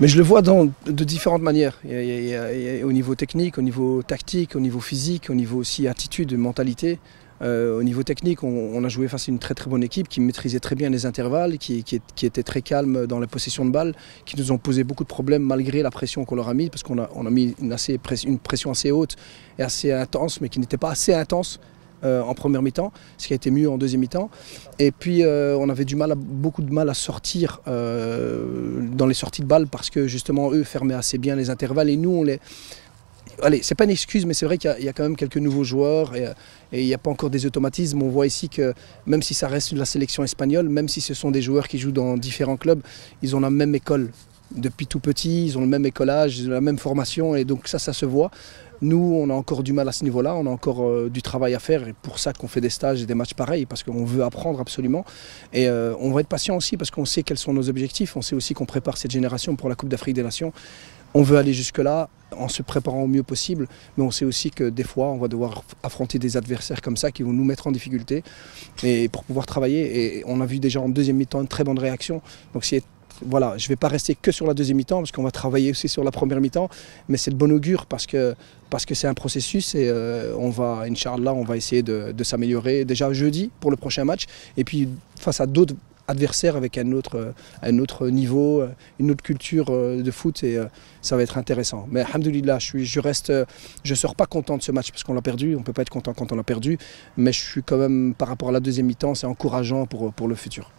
Mais je le vois de différentes manières. Au niveau technique, au niveau tactique, au niveau physique, au niveau aussi attitude, mentalité. Au niveau technique, on a joué face à une très très bonne équipe qui maîtrisait très bien les intervalles, qui était très calme dans la possession de balles, qui nous ont posé beaucoup de problèmes malgré la pression qu'on leur a mise, parce on a mis une pression assez haute et assez intense, mais qui n'était pas assez intense en première mi-temps, ce qui a été mieux en deuxième mi-temps. Et puis on avait beaucoup de mal à sortir dans les sorties de balles parce que justement eux fermaient assez bien les intervalles et nous on les... Allez, c'est pas une excuse, mais c'est vrai qu'il y a quand même quelques nouveaux joueurs et il n'y a pas encore des automatismes. On voit ici que même si ça reste la sélection espagnole, même si ce sont des joueurs qui jouent dans différents clubs, ils ont la même école. Depuis tout petit, ils ont le même écolage, ils ont la même formation et donc ça se voit. Nous, on a encore du mal à ce niveau-là, on a encore du travail à faire et pour ça qu'on fait des stages et des matchs pareils parce qu'on veut apprendre absolument. Et on va être patient aussi parce qu'on sait quels sont nos objectifs, on sait aussi qu'on prépare cette génération pour la Coupe d'Afrique des Nations. On veut aller jusque-là en se préparant au mieux possible, mais on sait aussi que des fois, on va devoir affronter des adversaires comme ça qui vont nous mettre en difficulté et pour pouvoir travailler. Et on a vu déjà en deuxième mi-temps une très bonne réaction. Donc voilà, je ne vais pas rester que sur la deuxième mi-temps parce qu'on va travailler aussi sur la première mi-temps, mais c'est de bon augure parce que c'est un processus et Inch'Allah, on va essayer de s'améliorer déjà jeudi pour le prochain match et puis face à d'autres adversaire avec un autre niveau, une autre culture de foot et ça va être intéressant. Mais alhamdoulilah, je sors pas content de ce match parce qu'on l'a perdu, on peut pas être content quand on l'a perdu, mais je suis quand même, par rapport à la deuxième mi-temps, c'est encourageant pour le futur.